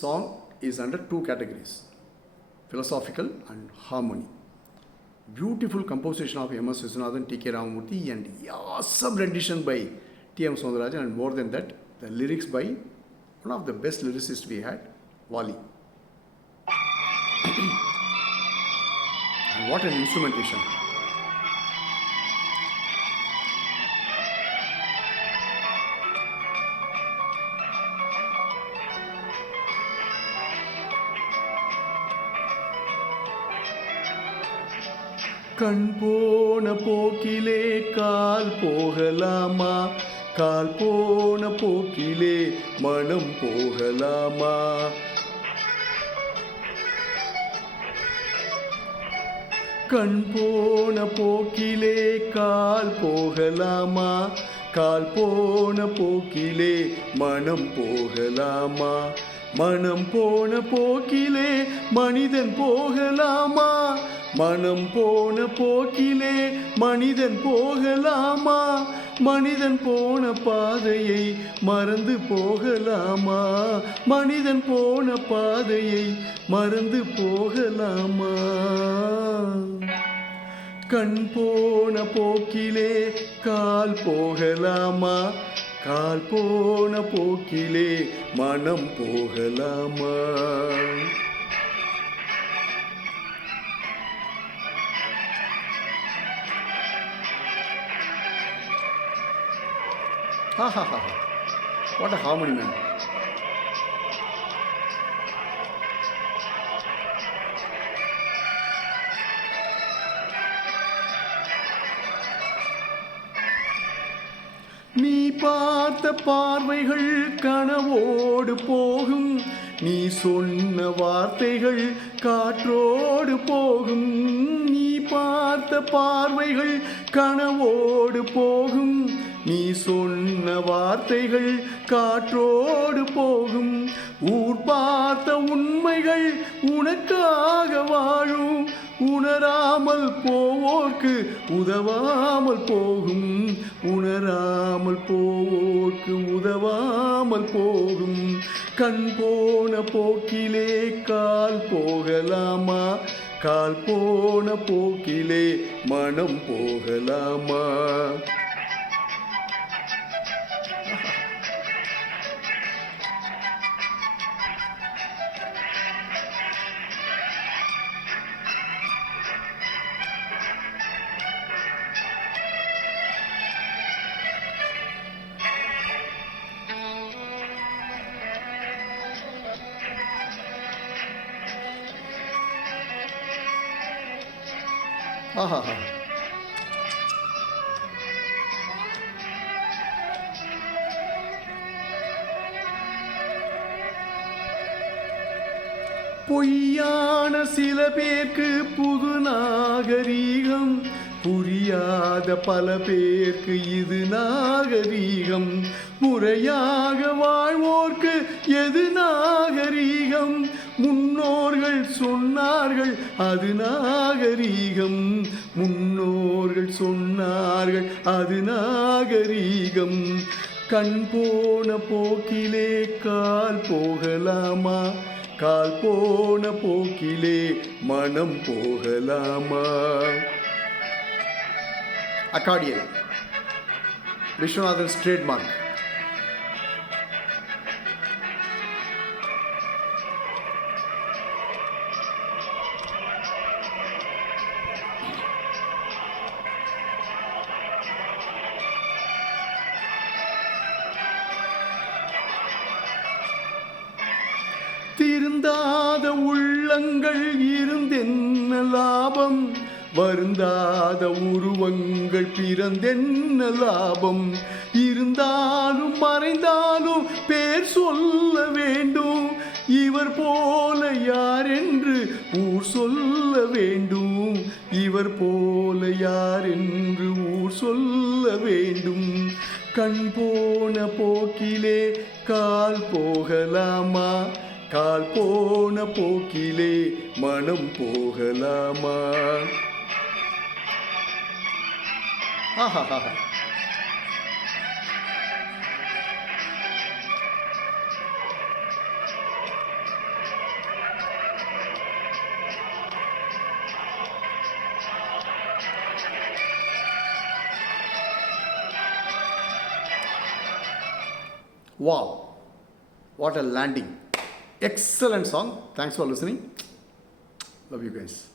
song is under two categories, philosophical and harmony. Beautiful composition of M.S. Viswanathan, T.K. Ramamurthy, and awesome rendition by T.M. Soundarajan, and more than that, the lyrics by one of the best lyricists we had, Wali. And what an instrumentation. கண் போன போக்கிலே கால் போகலாமா, கால் போன போக்கிலே மனம் போகலாமா. கண் போன போக்கிலே கால் போகலாமா, கால் போன போக்கிலே மனம் போகலாமா. மனம் போன போக்கிலே மனிதன் போகலாமா, மனம் போன போக்கிலே மனிதன் போகலாமா. மனிதன் போன பாதையை மறந்து போகலாமா, மனிதன் போன பாதையை மறந்து போகலாமா. கண் போன போக்கிலே கால் போகலாமா, கால் போன போக்கிலே மனம் போகலாமா. Ha ha ha ha. What a harmony, man. நீ பார்த்த பார்வைகள் கனவோடு போகும், நீ சொன்ன வார்த்தைகள் காற்றோடு போகும். நீ பார்த்த பார்வைகள் கனவோடு போகும், நீ சொன்ன வார்த்தைகள் காற்றோடு போகும். ஊர் பார்த்த உண்மைகள் உனக்காக வாழும், உணராமல் போவோர்க்கு உதவாமல் போகும், உணராமல் போவோர்க்கு உதவாமல் போகும். கண் போன போக்கிலே கால் போகலாமா, கால் போன போக்கிலே மனம் போகலாமா. ஆஹா. பொய்யான சில பேருக்கு புது நாகரீகம், புரியாத பல பேருக்கு இது நாகரீகம். முறையாக வாழ்வோர்க்கு எது நாகரீகம், முன்னோர்கள் சொன்னார்கள் அது நாகரீகம், முன்னோர்கள் சொன்னார்கள் அது நாகரீகம். கண் போன போக்கிலே கால் போகலாமா, கால் போன போக்கிலே மனம் போகலாமா. Accordion, Viswanathan's trademark. திருந்தாத உள்ளங்கள் இருந்தென்ன லாபம், வருந்தாத உருவங்கள் பிறந்தென்ன லாபம். இருந்தாலும் மறைந்தாலும் பேர் சொல்ல வேண்டும், இவர் போல யார் என்று ஊர் சொல்ல வேண்டும், இவர் போல யார் என்று ஊர் சொல்ல வேண்டும். கண் போன போக்கிலே கால் போகலாமா, கால் போன போக்கிலே மனம் போகலாமா. ஆஹா. Wow, what a landing. Excellent song. Thanks for listening. Love you guys.